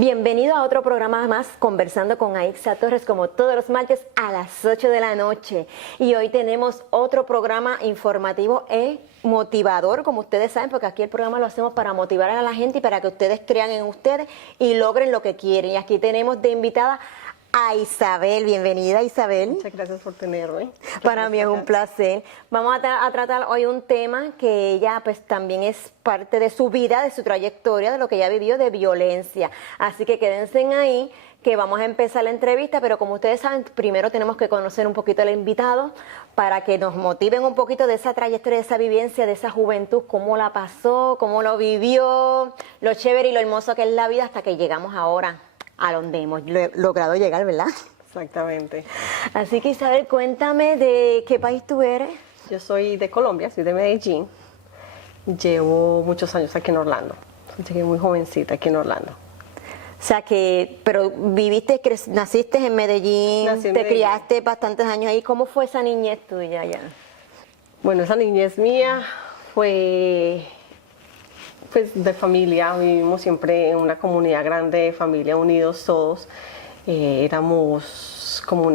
Bienvenido a otro programa más, Conversando con Aixa Torres, como todos los martes a las 8 de la noche. Y hoy tenemos otro programa informativo e motivador, como ustedes saben, porque aquí el programa lo hacemos para motivar a la gente y para que ustedes crean en ustedes y logren lo que quieren. Y aquí tenemos de invitada a Isabel. Bienvenida, Isabel. Muchas gracias por tenerme. Para mí es un placer. Vamos a tratar hoy un tema que ella pues también es parte de su vida, de su trayectoria, de lo que ella vivió de violencia. Así que quédense ahí, que vamos a empezar la entrevista, pero como ustedes saben, primero tenemos que conocer un poquito al invitado para que nos motiven un poquito de esa trayectoria, de esa vivencia, de esa juventud, cómo la pasó, cómo lo vivió, lo chévere y lo hermoso que es la vida hasta que llegamos ahora a donde hemos logrado llegar, ¿verdad? Exactamente. Así que Isabel, cuéntame de qué país tú eres. Yo soy de Colombia, soy de Medellín. Llevo muchos años aquí en Orlando. Llegué muy jovencita aquí en Orlando. O sea que, pero viviste, naciste en Medellín, Nací en te Medellín. criaste bastantes años ahí. ¿Cómo fue esa niñez tuya allá? Bueno, esa niñez mía fue pues de familia. Vivimos siempre en una comunidad grande, familia, unidos todos. Éramos como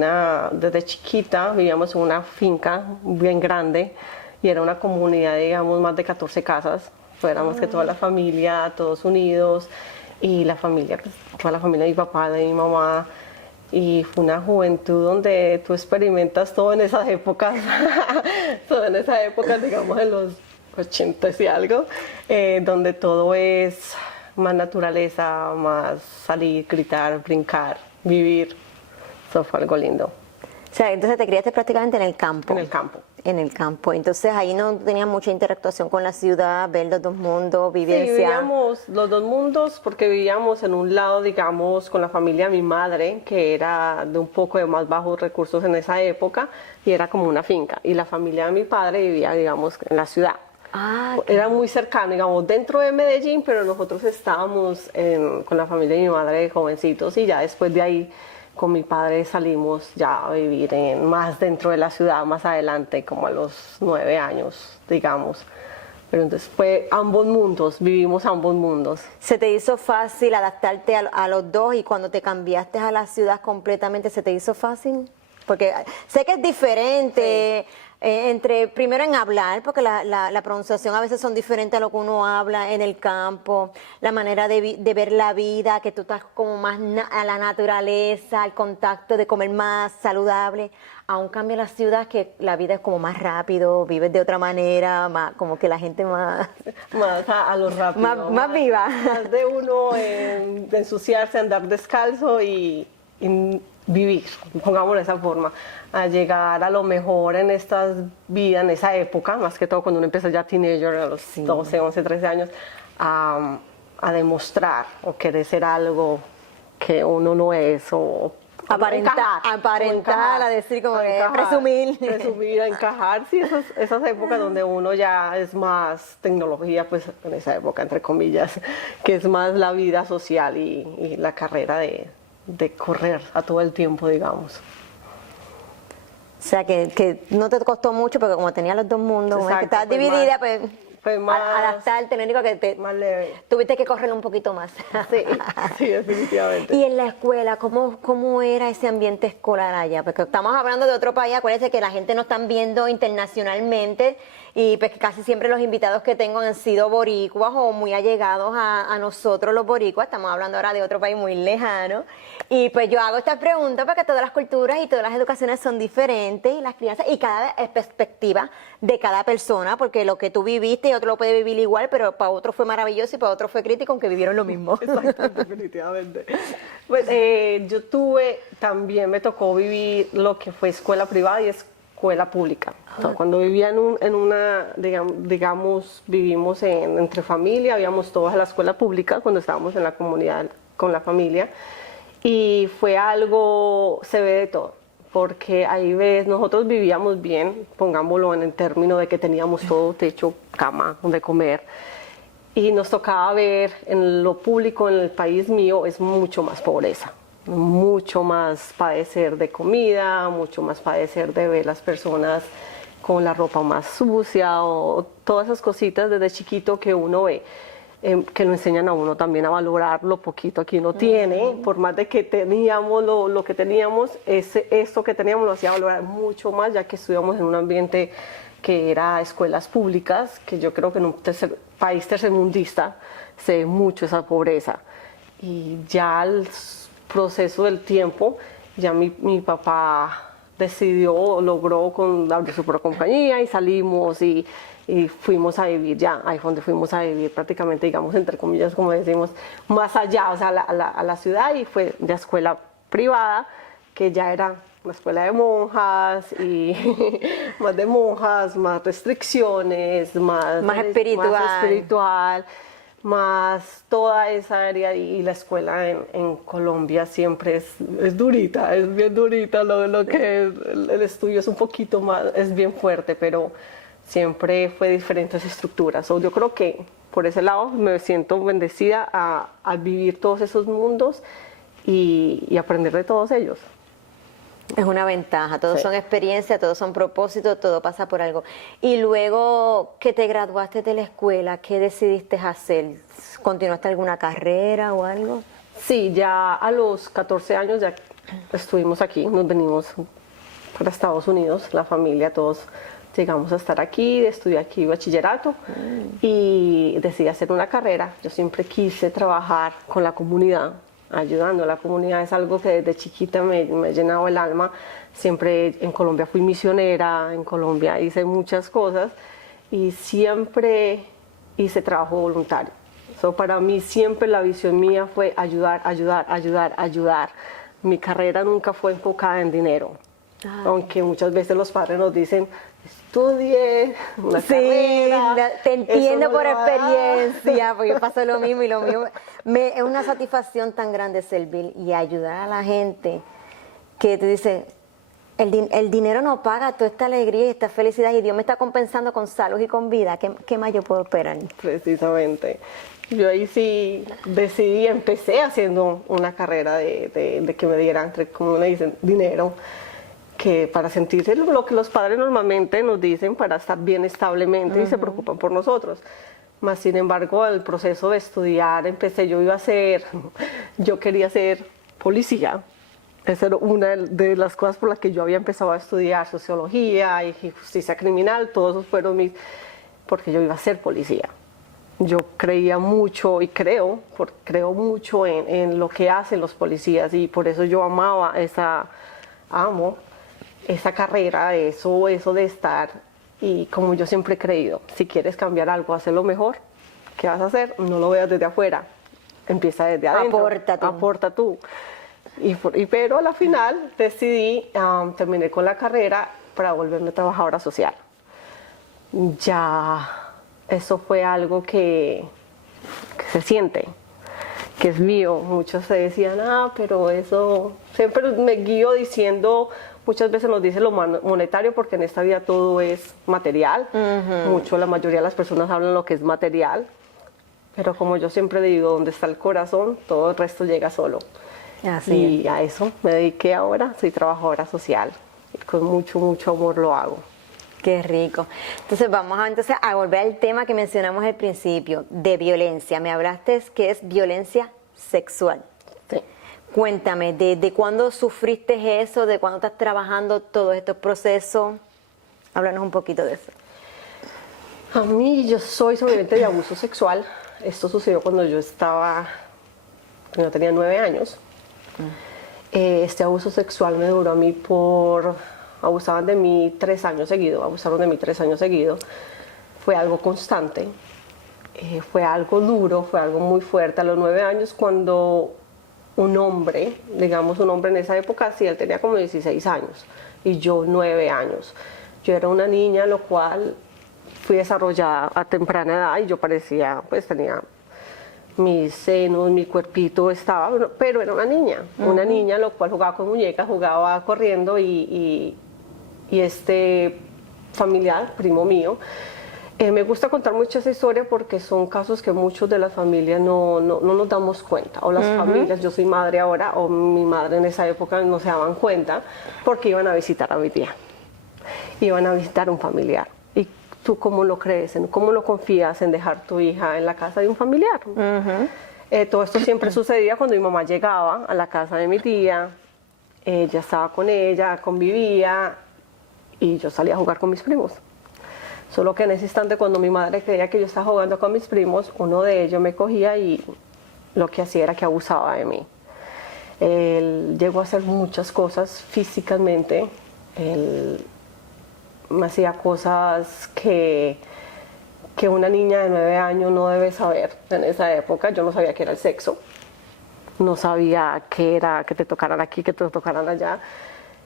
desde chiquita vivíamos en una finca bien grande y era una comunidad, digamos, más de 14 casas. Éramos que toda la familia, todos unidos, y la familia, pues, toda la familia de mi papá, de mi mamá. Y fue una juventud donde tú experimentas todo en esas épocas, todo en esas épocas, digamos, en los 80 y algo, donde todo es más naturaleza, más salir, gritar, brincar, vivir. Eso fue algo lindo. O sea, entonces te criaste prácticamente en el campo. En el campo. En el campo. Entonces ahí no tenías mucha interactuación con la ciudad, ver los dos mundos, Sí, vivencia. vivíamos los dos mundos porque vivíamos en un lado, digamos, con la familia de mi madre, que era de un poco de más bajos recursos en esa época, y era como una finca. Y la familia de mi padre vivía, digamos, en la ciudad. Ah, Era muy cercano, digamos, dentro de Medellín, pero nosotros estábamos con la familia de mi madre jovencitos, y ya después de ahí con mi padre salimos ya a vivir más dentro de la ciudad, más adelante, como a los 9 años, digamos. Pero entonces fue ambos mundos, vivimos ambos mundos. ¿se te hizo fácil adaptarte a los dos y cuando te cambiaste a la ciudad completamente se te hizo fácil? Porque sé que es diferente. Sí. Primero en hablar, porque la pronunciación a veces son diferentes a lo que uno habla en el campo, la manera de ver la vida, que tú estás como más a la naturaleza, al contacto de comer más saludable. Aún cambia la ciudad, que la vida es como más rápido, vives de otra manera, más, como que la gente más... Más a lo rápido. Más viva. Más de uno de ensuciarse, andar descalzo y vivir, pongámoslo de esa forma, a llegar a lo mejor en estas vidas, en esa época, más que todo cuando uno empieza ya teenager, a los 12, 11, 13 años, a demostrar o querer ser algo que uno no es, o aparentar, a decir como que presumir. Presumir, a encajar, sí, esas épocas donde uno ya es más tecnología, pues en esa época, entre comillas, que es más la vida social y la carrera de correr a todo el tiempo, digamos. O sea, que no te costó mucho, porque como tenía los dos mundos, como es que estabas fue dividida, más, pues fue más adaptarte, lo único que más leve. tuviste que correr un poquito más. Sí, definitivamente. Y en la escuela, ¿cómo era ese ambiente escolar allá? Porque estamos hablando de otro país, acuérdense que la gente nos están viendo internacionalmente y pues casi siempre los invitados que tengo han sido boricuas o muy allegados a nosotros los boricuas. Estamos hablando ahora de otro país muy lejano. Y pues yo hago esta pregunta porque todas las culturas y todas las educaciones son diferentes y las crianzas y cada perspectiva de cada persona, porque lo que tú viviste y otro lo puede vivir igual, pero para otro fue maravilloso y para otro fue crítico, aunque vivieron lo mismo. Exacto, definitivamente. Pues también me tocó vivir lo que fue escuela privada y escuela pública. O sea, cuando vivía en una, digamos, vivimos entre familia, íbamos todos a la escuela pública cuando estábamos en la comunidad con la familia, y fue algo, se ve de todo, porque ahí ves, nosotros vivíamos bien, pongámoslo en el término de que teníamos todo, techo, cama, donde comer, y nos tocaba ver en lo público, en el país mío, es mucho más pobreza, mucho más padecer de comida, mucho más padecer de ver las personas con la ropa más sucia o todas esas cositas desde chiquito que uno ve. que lo enseñan a uno también a valorar lo poquito que uno tiene, por más de que teníamos lo que teníamos, esto que teníamos lo hacía valorar mucho más, ya que estudiamos en un ambiente que era escuelas públicas, que yo creo que en un país tercermundista se ve mucho esa pobreza. Y ya al proceso del tiempo, ya mi papá decidió, logró abrir su propia compañía y salimos y fuimos a vivir ya, ahí fue donde fuimos a vivir prácticamente, digamos, entre comillas, como decimos, más allá, o sea, a la ciudad, y fue de escuela privada, que ya era una escuela de monjas y más de monjas, más restricciones, más espiritual, más toda esa área, y la escuela en Colombia siempre es durita, es bien durita, lo que es, el estudio es un poquito más, es bien fuerte, pero siempre fue diferentes estructuras. Yo creo que por ese lado me siento bendecida a vivir todos esos mundos y aprender de todos ellos. Es una ventaja, todos Sí. son experiencias, todos son propósitos, todo pasa por algo. Y luego que te graduaste de la escuela, ¿qué decidiste hacer? ¿Continuaste alguna carrera o algo? Sí, ya a los 14 años ya estuvimos aquí, nos venimos para Estados Unidos, la familia, todos llegamos a estar aquí, estudié aquí bachillerato y decidí hacer una carrera. Yo siempre quise trabajar con la comunidad, ayudando a la comunidad, es algo que desde chiquita me ha llenado el alma. Siempre en Colombia fui misionera, en Colombia hice muchas cosas y siempre hice trabajo voluntario. Para mí siempre la visión mía fue ayudar, ayudar, ayudar, ayudar. Mi carrera nunca fue enfocada en dinero. Aunque muchas veces los padres nos dicen, estudie una carrera. Te entiendo eso no por le va a dar". experiencia, porque yo paso lo mismo y lo mío. Es una satisfacción tan grande servir y ayudar a la gente que tú dices, el dinero no paga toda esta alegría y esta felicidad y Dios me está compensando con salud y con vida. ¿Qué más yo puedo esperar? Precisamente. Yo ahí sí decidí, empecé haciendo una carrera de que me dieran, como le dicen, dinero, que para sentirse lo que los padres normalmente nos dicen para estar bien establemente y se preocupan por nosotros. Más sin embargo, el proceso de estudiar, yo quería ser policía. Esa era una de las cosas por las que yo había empezado a estudiar sociología y justicia criminal, todos esos fueron porque yo iba a ser policía. Yo creía mucho y creo mucho en lo que hacen los policías y por eso yo amo esa carrera, eso de estar, y como yo siempre he creído, si quieres cambiar algo, hacerlo mejor, ¿qué vas a hacer? No lo veas desde afuera, empieza desde adentro. Aporta tú. Pero a la final decidí, terminé con la carrera para volverme trabajadora social. Ya eso fue algo que se siente, que es mío. Muchos se decían, pero eso, siempre me guío diciendo, muchas veces nos dice lo monetario porque en esta vida todo es material. La mayoría de las personas hablan lo que es material, pero como yo siempre digo, donde está el corazón, todo el resto llega solo. Y a eso me dediqué ahora, soy trabajadora social, y con mucho, mucho amor lo hago. Qué rico. Entonces vamos a volver al tema que mencionamos al principio, de violencia. Me hablaste que es violencia sexual. Sí. Cuéntame, ¿de cuándo sufriste eso? ¿De cuándo estás trabajando todos estos procesos? Háblanos un poquito de eso. A mí, yo soy sobreviviente de abuso sexual. Esto sucedió cuando yo tenía 9 años. Este abuso sexual me duró a mí abusaron de mí 3 años seguidos. Fue algo constante, fue algo duro, fue algo muy fuerte. A los 9 años, cuando un hombre en esa época, sí, él tenía como 16 años y yo 9 años. Yo era una niña, lo cual fui desarrollada a temprana edad y yo parecía, pues tenía mis senos, mi cuerpito pero era una niña, lo cual jugaba con muñecas, jugaba corriendo y este familiar, primo mío, me gusta contar mucho esa historia porque son casos que muchos de las familias no nos damos cuenta, o las familias, yo soy madre ahora, o mi madre en esa época no se daban cuenta porque iban a visitar a mi tía, iban a visitar a un familiar. Y ¿tú cómo lo crees? ¿Cómo lo confías en dejar tu hija en la casa de un familiar? Todo esto siempre sucedía cuando mi mamá llegaba a la casa de mi tía, ella estaba con ella, convivía y yo salía a jugar con mis primos. Solo que en ese instante, cuando mi madre creía que yo estaba jugando con mis primos, uno de ellos me cogía y lo que hacía era que abusaba de mí. Él llegó a hacer muchas cosas físicamente. Él me hacía cosas que una niña de 9 años no debe saber en esa época. Yo no sabía qué era el sexo. No sabía qué era que te tocaran aquí, que te tocaran allá.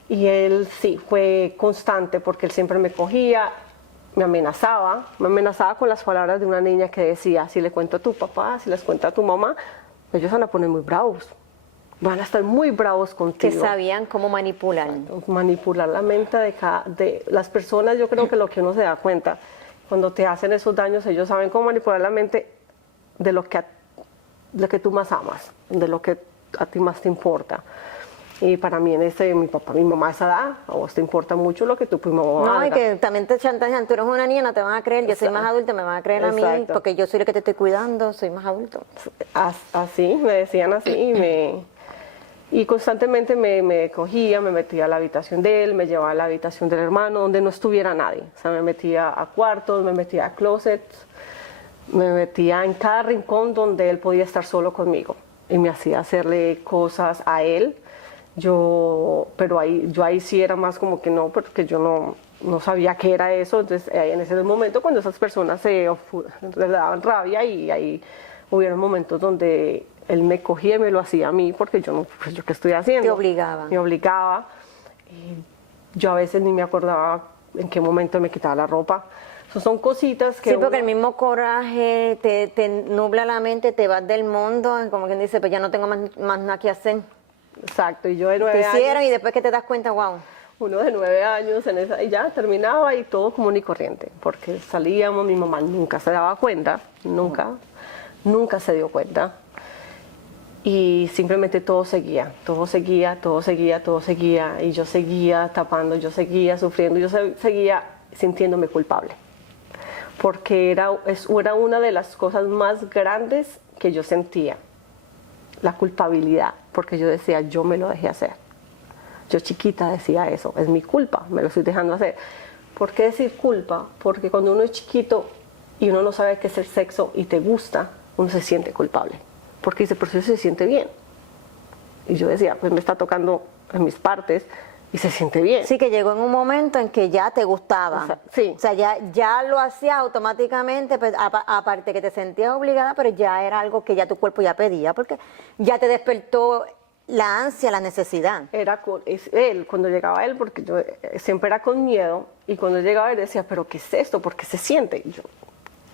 Y él sí, fue constante porque él siempre me cogía, me amenazaba con las palabras de una niña que decía, si le cuento a tu papá, si les cuento a tu mamá, ellos van a poner muy bravos, van a estar muy bravos contigo. Que sabían cómo manipular. Manipular la mente de las personas. Yo creo que lo que uno se da cuenta, cuando te hacen esos daños, ellos saben cómo manipular la mente de lo que tú más amas, de lo que a ti más te importa. Y para mí mi papá, mi mamá a esa edad, a vos te importa mucho lo que tu primo No, haga. y que también te chantajean, tú eres una niña, no te van a creer, yo soy más adulta, me van a creer a mí, Exacto. porque yo soy la que te estoy cuidando, soy más adulto. Así, me decían así, y constantemente me cogía, me metía a la habitación de él, me llevaba a la habitación del hermano, donde no estuviera nadie. O sea, me metía a cuartos, me metía a closets, me metía en cada rincón donde él podía estar solo conmigo. Y me hacía hacerle cosas a él. Yo ahí sí era más como que no, porque yo no sabía qué era eso. Entonces, en ese momento, cuando esas personas le daban rabia, y ahí hubieron momentos donde él me cogía y me lo hacía a mí, porque yo qué estoy haciendo. Te obligaba. Me obligaba. Y yo a veces ni me acordaba en qué momento me quitaba la ropa. Son cositas que... Sí, porque el mismo coraje te nubla la mente, te vas del mundo, como quien dice, pues ya no tengo más nada que hacer. Exacto, y yo de 9 Te hicieron años... y después que te das cuenta, wow. Uno de 9 años y ya terminaba y todo común y corriente, porque salíamos, mi mamá nunca se daba cuenta, nunca se dio cuenta, y simplemente todo seguía, y yo seguía tapando, yo seguía sufriendo, yo seguía sintiéndome culpable, porque era una de las cosas más grandes que yo sentía, la culpabilidad, porque yo decía, yo me lo dejé hacer. Yo chiquita decía eso, es mi culpa, me lo estoy dejando hacer. ¿Por qué decir culpa? Porque cuando uno es chiquito y uno no sabe qué es el sexo y te gusta, uno se siente culpable. Porque dice, pero eso se siente bien. Y yo decía, pues me está tocando en mis partes y se siente bien. Sí, que llegó en un momento en que ya te gustaba. Sí. O sea, ya lo hacías automáticamente, pues, aparte que te sentías obligada, pero ya era algo que ya tu cuerpo ya pedía, porque ya te despertó la ansia, la necesidad. Era él, cuando llegaba él, porque yo siempre era con miedo, y cuando llegaba él decía, pero ¿qué es esto? ¿Por qué se siente? Y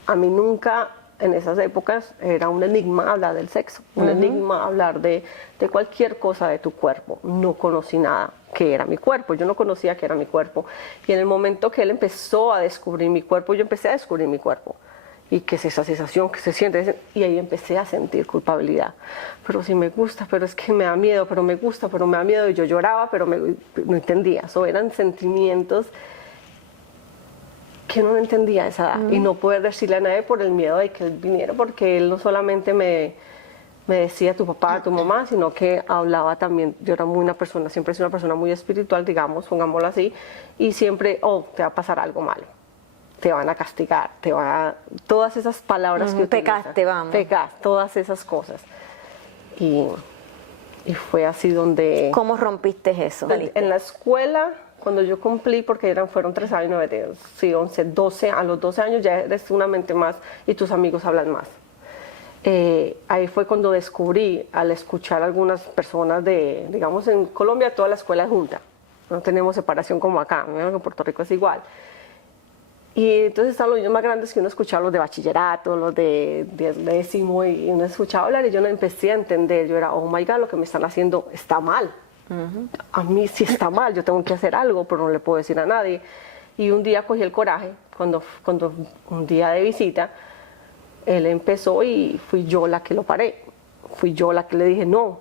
a mí nunca, en esas épocas, era un enigma hablar del sexo, un enigma hablar de cualquier cosa de tu cuerpo. No conocí nada que era mi cuerpo, yo no conocía que era mi cuerpo. Y en el momento que él empezó a descubrir mi cuerpo, yo empecé a descubrir mi cuerpo. Y que es esa sensación que se siente, y ahí empecé a sentir culpabilidad. Pero sí me gusta, pero es que me da miedo, pero me gusta, pero me da miedo, y yo lloraba, pero no entendía. Eso eran sentimientos que no entendía a esa edad, y no poder decirle a nadie por el miedo de que él viniera, porque él no solamente me decía tu papá, tu mamá, sino que hablaba también. Yo era siempre he sido una persona muy espiritual, digamos, pongámoslo así, y siempre, te va a pasar algo malo, te van a castigar, todas esas palabras que utilizan. Pecaste, vamos. Pecaste, todas esas cosas. Y fue así donde... ¿Cómo rompiste eso? En la escuela, cuando yo cumplí, porque fueron 3 años, 9, sí, 11, 12, a los 12 años ya eres una mente más y tus amigos hablan más. Ahí fue cuando descubrí, al escuchar a algunas personas digamos, en Colombia toda la escuela es junta, no tenemos separación como acá, ¿no? En Puerto Rico es igual. Y entonces estaban los niños más grandes que uno escuchaba, los de bachillerato, los de décimo, y uno escuchaba hablar y yo no empecé a entender. Yo era, oh my God, lo que me están haciendo está mal. A mí sí está mal, yo tengo que hacer algo, pero no le puedo decir a nadie. Y un día cogí el coraje, cuando un día de visita, él empezó y fui yo la que lo paré. Fui yo la que le dije, no,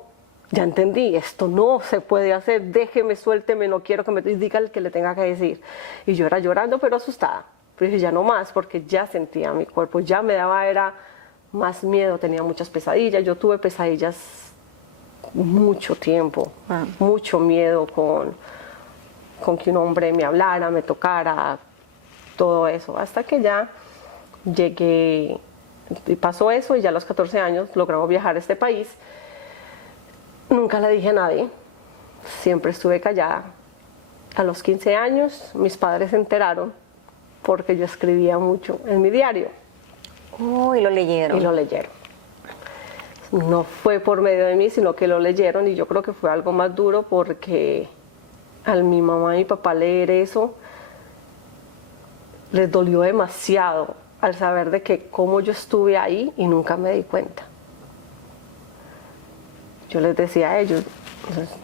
ya entendí, esto no se puede hacer, déjeme, suélteme, no quiero que me diga el que le tenga que decir. Y yo era llorando, pero asustada. pero dije, ya no más, porque ya sentía mi cuerpo, ya me daba, era más miedo, tenía muchas pesadillas, yo tuve pesadillas mucho tiempo, mucho miedo con que un hombre me hablara, me tocara, todo eso, hasta que ya llegué, y pasó eso, y ya a los 14 años logramos viajar a este país. Nunca le dije a nadie, siempre estuve callada. A los 15 años mis padres se enteraron porque yo escribía mucho en mi diario. Oh, y lo leyeron. Y lo leyeron. No fue por medio de mí, sino que lo leyeron, y yo creo que fue algo más duro porque a mi mamá y mi papá leer eso les dolió demasiado al saber de que cómo yo estuve ahí y nunca me di cuenta. Yo les decía a ellos,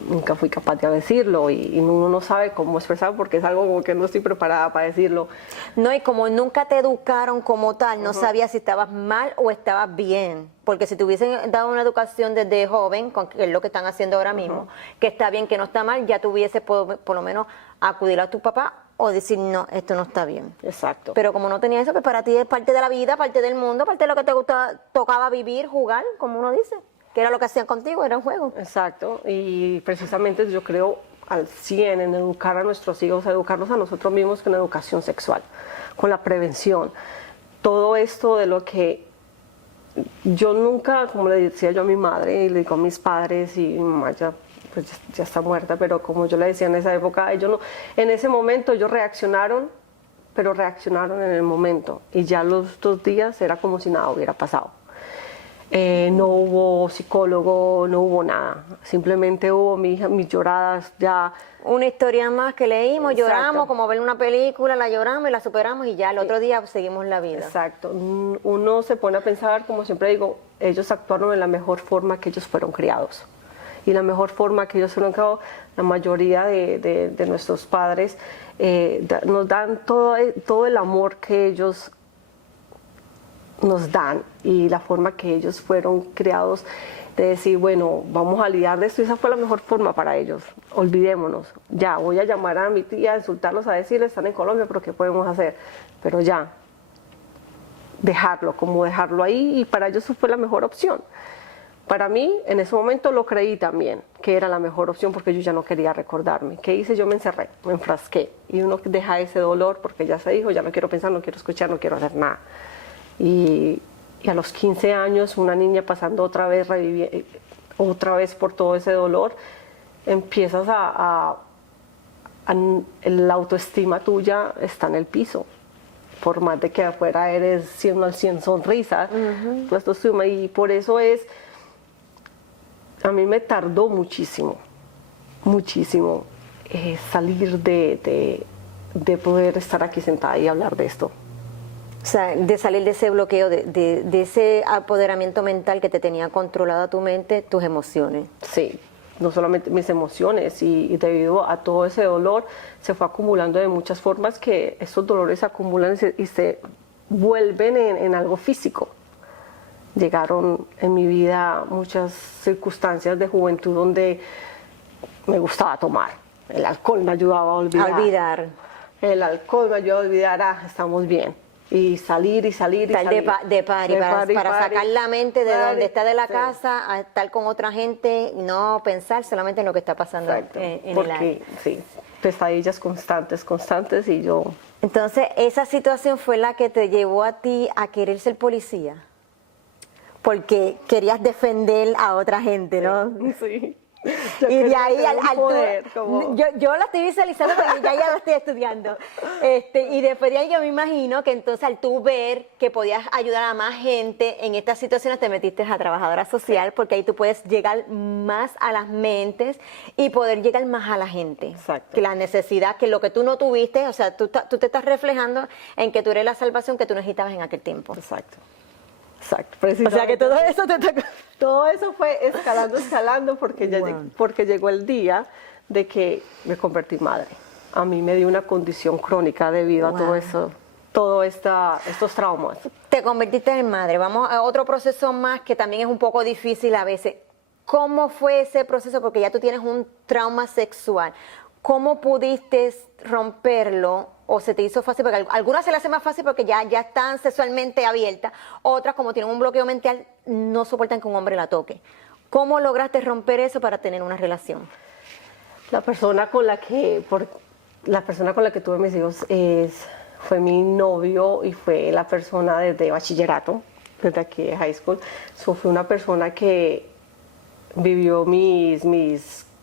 nunca fui capaz de decirlo, y uno no sabe cómo expresar porque es algo como que no estoy preparada para decirlo. No, y como nunca te educaron como tal, no sabías si estabas mal o estabas bien. Porque si te hubiesen dado una educación desde joven, que es lo que están haciendo ahora mismo, que está bien, que no está mal, ya tuviese por lo menos acudir a tu papá o decir, no, esto no está bien. Exacto. Pero como no tenía eso, pues para ti es parte de la vida, parte del mundo, parte de lo que te gustaba, tocaba vivir, jugar, como uno dice. Que era lo que hacían contigo, era un juego. Exacto, y precisamente yo creo al 100 en educar a nuestros hijos, educarnos a nosotros mismos con educación sexual, con la prevención. Todo esto de lo que yo nunca, como le decía yo a mi madre y le digo a mis padres, y mi mamá ya, pues ya está muerta, pero como yo le decía en esa época, ellos no, en ese momento ellos reaccionaron, pero reaccionaron en el momento, y ya los 2 días era como si nada hubiera pasado. No hubo psicólogo, no hubo nada, simplemente hubo mis lloradas ya. Una historia más que leímos, Exacto. lloramos, como ver una película, la lloramos y la superamos y ya el otro día seguimos la vida. Exacto, uno se pone a pensar, como siempre digo, ellos actuaron de la mejor forma que ellos fueron criados. Y la mejor forma que ellos fueron criados, la mayoría de nuestros padres nos dan todo el amor que ellos nos dan, y la forma que ellos fueron criados, de decir, bueno, vamos a lidiar de esto, y esa fue la mejor forma para ellos. Olvidémonos, ya, voy a llamar a mi tía, a insultarlos, a decirles, están en Colombia, pero ¿qué podemos hacer? Pero ya, dejarlo ahí, y para ellos eso fue la mejor opción. Para mí, en ese momento lo creí también, que era la mejor opción, porque yo ya no quería recordarme. ¿Qué hice? Yo me encerré, me enfrasqué, y uno deja ese dolor porque ya se dijo, ya no quiero pensar, no quiero escuchar, no quiero hacer nada. Y a los 15 años, una niña pasando otra vez por todo ese dolor, empiezas la autoestima tuya está en el piso. Por más de que afuera eres 100 al 100 sonrisas, tu autoestima, y por eso a mí me tardó muchísimo salir de poder estar aquí sentada y hablar de esto. O sea, de salir de ese bloqueo, de ese apoderamiento mental que te tenía controlada tu mente, tus emociones. Sí, no solamente mis emociones, y debido a todo ese dolor se fue acumulando de muchas formas, que estos dolores se acumulan y se vuelven en algo físico. Llegaron en mi vida muchas circunstancias de juventud donde me gustaba tomar. El alcohol me ayudaba a olvidar. El alcohol me ayudaba a olvidar, estamos bien. Y salir. De party, para sacar la mente de donde está de la casa a estar con otra gente y no pensar solamente en lo que está pasando en el aire. Sí, pesadillas constantes, y yo... Entonces, esa situación fue la que te llevó a ti a querer ser policía. Porque querías defender a otra gente, ¿no? Sí. Y de ahí al poder, yo la estoy visualizando porque ya la estoy estudiando. Y después de ahí yo me imagino que entonces al tú ver que podías ayudar a más gente en estas situaciones, te metiste a trabajadora social, porque ahí tú puedes llegar más a las mentes y poder llegar más a la gente. Exacto. Que la necesidad, que lo que tú no tuviste, o sea, tú te estás reflejando en que tú eres la salvación que tú necesitabas en aquel tiempo. Exacto, O sea que todo eso te tocó. Todo eso ffue escalando porque, porque llegó el día de que me convertí en madre. A mí me dio una condición crónica debido a todo eso, estos traumas. Te convertiste en madre. Vamos a otro proceso más que también es un poco difícil a veces. ¿Cómo fue ese proceso? Porque ya tú tienes un trauma sexual. ¿Cómo pudiste romperlo o se te hizo fácil? Porque algunas se le hace más fácil porque ya están sexualmente abiertas, otras como tienen un bloqueo mental no soportan que un hombre la toque. ¿Cómo lograste romper eso para tener una relación? La persona con la que tuve mis hijos fue mi novio y fue la persona desde bachillerato, desde aquí de high school. So, fue una persona que vivió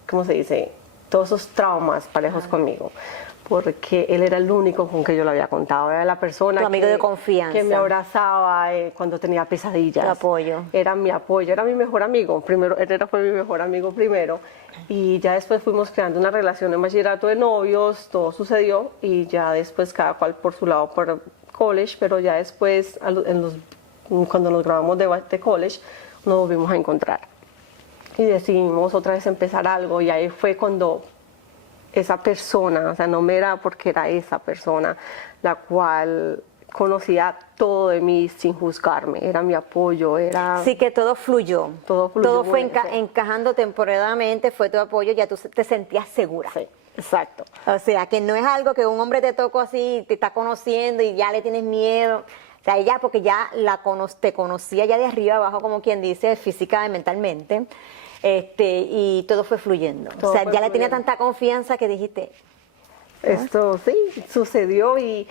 ¿cómo se dice? Todos esos traumas parejos conmigo, porque él era el único con que yo lo había contado. Era la persona Tu amigo de confianza. que me abrazaba cuando tenía pesadillas. Tu apoyo. Era mi apoyo, era mi mejor amigo. Primero, fue mi mejor amigo primero. Y ya después fuimos creando una relación en bachillerato de novios, todo sucedió. Y ya después cada cual por su lado por college, pero ya después, cuando nos graduamos de college, nos volvimos a encontrar. Y decidimos otra vez empezar algo. Y ahí fue cuando esa persona, o sea, no me era porque era esa persona, la cual conocía todo de mí sin juzgarme, era mi apoyo, era... Sí, que todo fluyó. Todo fluyó Todo fue muy bien, sí. encajando temporalmente, fue tu apoyo, ya tú te sentías segura. Sí, exacto. O sea, que no es algo que un hombre te tocó así, te está conociendo y ya le tienes miedo. O sea, ella porque ya te conocía ya de arriba abajo, como quien dice, física y mentalmente. Y todo fue fluyendo. Todo o sea, fue ya le tenía fluyendo. tanta confianza que dijiste, Esto sí, sucedió y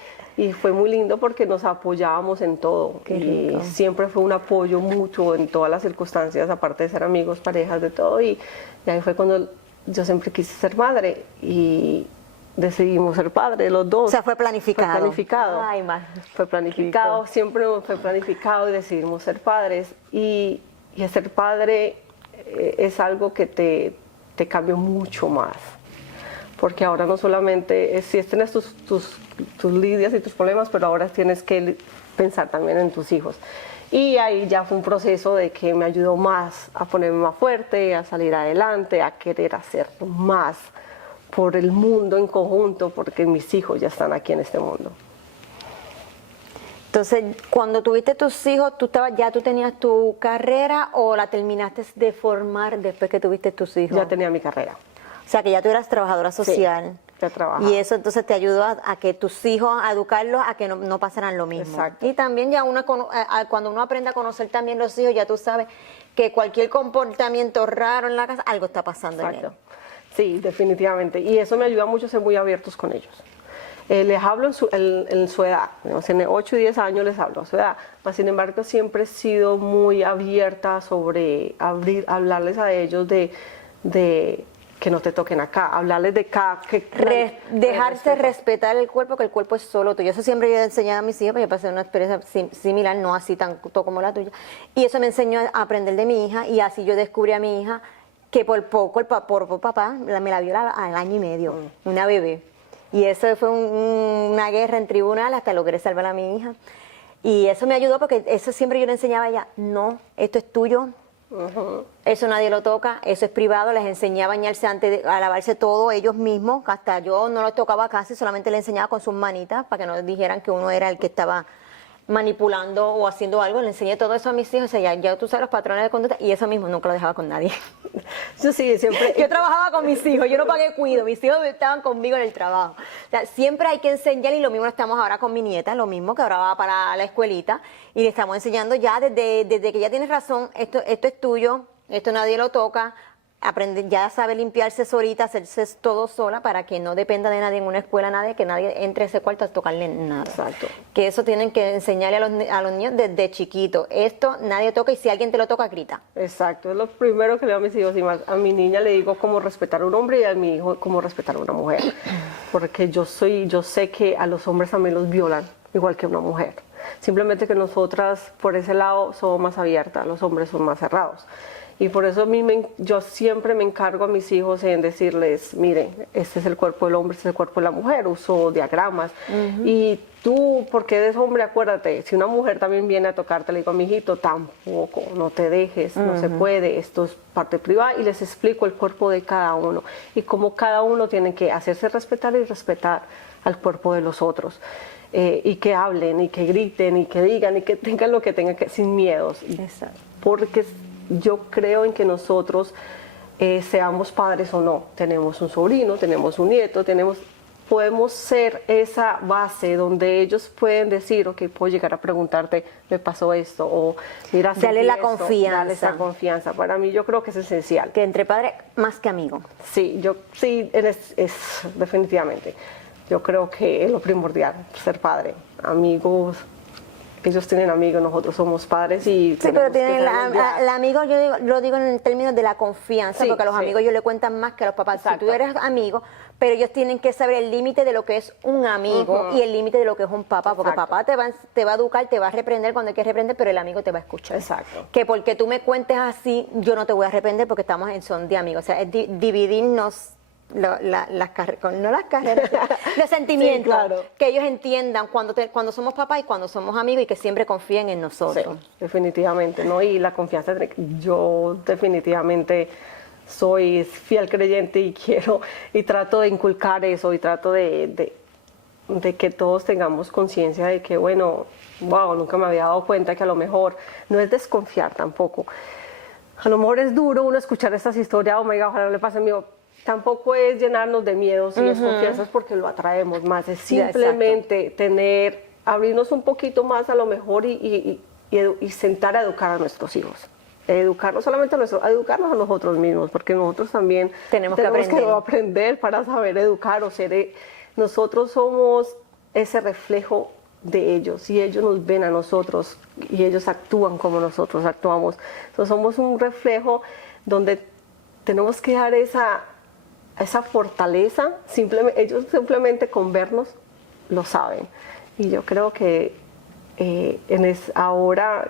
fue muy lindo porque nos apoyábamos en todo. Qué y rico. siempre fue un apoyo mutuo en todas las circunstancias, aparte de ser amigos, parejas, de todo. Y ahí fue cuando yo siempre quise ser madre y decidimos ser padres los dos. o sea, fue planificado. Fue planificado. Ay, más. Fue planificado, rico. siempre fue planificado y decidimos ser padres. Y ser padre es algo que te cambia mucho más. Porque ahora no solamente, si tienes tus lidias y tus problemas, pero ahora tienes que pensar también en tus hijos. Y ahí ya fue un proceso de que me ayudó más a ponerme más fuerte, a salir adelante, a querer hacer más por el mundo en conjunto, porque mis hijos ya están aquí en este mundo. Entonces, cuando tuviste tus hijos, ¿ya tú tenías tu carrera o la terminaste de formar después que tuviste tus hijos? Ya tenía mi carrera. O sea, que ya tú eras trabajadora social. ya trabajaba. Y eso entonces te ayudó a que tus hijos, a educarlos, a que no pasaran lo mismo. Exacto. Y también ya cuando uno aprende a conocer también los hijos, ya tú sabes que cualquier comportamiento raro en la casa, algo está pasando en él. Exacto. Sí, definitivamente. Y eso me ayuda mucho a ser muy abiertos con ellos. Les hablo en su edad, digamos, en 8 y 10 años les hablo a su edad. Mas, sin embargo, siempre he sido muy abierta sobre hablarles a ellos de que no te toquen acá, hablarles de acá. Dejarse respetar el cuerpo, que el cuerpo es solo tuyo. Eso siempre yo he enseñado a mis hijos, porque yo pasé una experiencia similar, no así tanto como la tuya. Y eso me enseñó a aprender de mi hija, y así yo descubrí a mi hija que por poco por papá me la vio al año y medio, una bebé. Y eso fue una guerra en tribunal hasta logré salvar a mi hija. Y eso me ayudó porque eso siempre yo le enseñaba a ella, no, esto es tuyo. Eso nadie lo toca, eso es privado. Les enseñé a bañarse a lavarse todo ellos mismos, hasta yo no los tocaba casi, solamente les enseñaba con sus manitas para que no dijeran que uno era el que estaba manipulando o haciendo algo. Le enseñé todo eso a mis hijos, o sea, ya tú sabes los patrones de conducta, y eso mismo nunca lo dejaba con nadie. Yo sí, siempre. Yo trabajaba con mis hijos, yo no pagué cuido, mis hijos estaban conmigo en el trabajo. O sea, siempre hay que enseñar, y lo mismo estamos ahora con mi nieta, lo mismo que ahora va para la escuelita, y le estamos enseñando ya desde que ya tienes razón, esto es tuyo, esto nadie lo toca. Aprender, ya sabe limpiarse solita, hacerse todo sola para que no dependa de nadie en una escuela, que nadie entre a ese cuarto a tocarle nada. Exacto. Que eso tienen que enseñarle a los niños desde chiquito. Esto nadie toca, y si alguien te lo toca, grita. Exacto, es lo primero que le digo a mis hijos, y más a mi niña le digo cómo respetar a un hombre y a mi hijo cómo respetar a una mujer. Porque yo sé que a los hombres también los violan, igual que a una mujer. Simplemente que nosotras por ese lado somos más abiertas, los hombres son más cerrados. Y por eso yo siempre me encargo a mis hijos en decirles, miren, este es el cuerpo del hombre, este es el cuerpo de la mujer, uso diagramas. Y tú, porque eres hombre, acuérdate, si una mujer también viene a tocarte, le digo a mi hijito, tampoco, no te dejes, no se puede, esto es parte privada, y les explico el cuerpo de cada uno y cómo cada uno tiene que hacerse respetar y respetar al cuerpo de los otros. Y que hablen, y que griten, y que digan, y que tengan lo que tengan que, sin miedos. Exacto. Porque yo creo en que nosotros, seamos padres o no, tenemos un sobrino, tenemos un nieto, podemos ser esa base donde ellos pueden decir, ok, puedo llegar a preguntarte, me pasó esto, o mira, Dale sentí la esto, confianza. dale esa confianza. Para mí yo creo que es esencial. Que entre padres más que amigos. Sí, es definitivamente. Yo creo que es lo primordial, ser padre, amigos. Ellos tienen amigos, nosotros somos padres y Sí, pero tenemos que tienen saber enviar. el amigo, lo digo en términos de la confianza, Sí, porque a los sí. amigos ellos le cuentan más que a los papás. Exacto. Si tú eres amigo, pero ellos tienen que saber el límite de lo que es un amigo y el límite de lo que es un papá, porque Exacto. papá te va a educar, te va a reprender cuando hay que reprender, pero el amigo te va a escuchar. Exacto. Que porque tú me cuentes así, yo no te voy a reprender porque estamos en son de amigos. O sea, es dividirnos las carreras, no las carreras, los sentimientos, claro. que ellos entiendan cuando somos papás y cuando somos amigos y que siempre confíen en Sí, nosotros. definitivamente, ¿no? Y la confianza, yo definitivamente soy fiel creyente y quiero y trato de inculcar eso y trato de que todos tengamos conciencia de que, bueno, wow, nunca me había dado cuenta que a lo mejor no es desconfiar tampoco. A lo mejor es duro uno escuchar estas historias, oh my God, ojalá no le pase a mí. Tampoco es llenarnos de miedos y desconfianzas porque lo atraemos más. Es Ya, simplemente abrirnos un poquito más a lo mejor y sentar a educar a nuestros hijos. Educar no solamente a educarnos a nosotros mismos, porque nosotros también Tenemos que aprender para saber educar o ser. Nosotros somos ese reflejo de ellos y ellos nos ven a nosotros y ellos actúan como nosotros actuamos. Entonces somos un reflejo donde tenemos que dar esa fortaleza, ellos simplemente con vernos lo saben. Y yo creo que ahora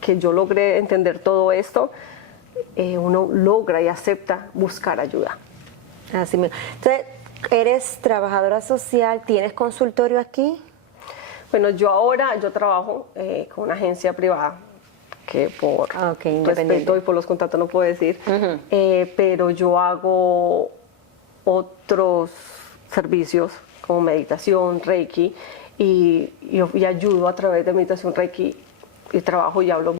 que yo logré entender todo esto, uno logra y acepta buscar ayuda. Así mismo. Entonces, eres trabajadora social, ¿tienes consultorio aquí? Bueno, yo trabajo con una agencia privada que por independiente. respeto y por los contratos no puedo decir, pero yo hago otros servicios como meditación, Reiki y ayudo a través de meditación, Reiki y trabajo y hablo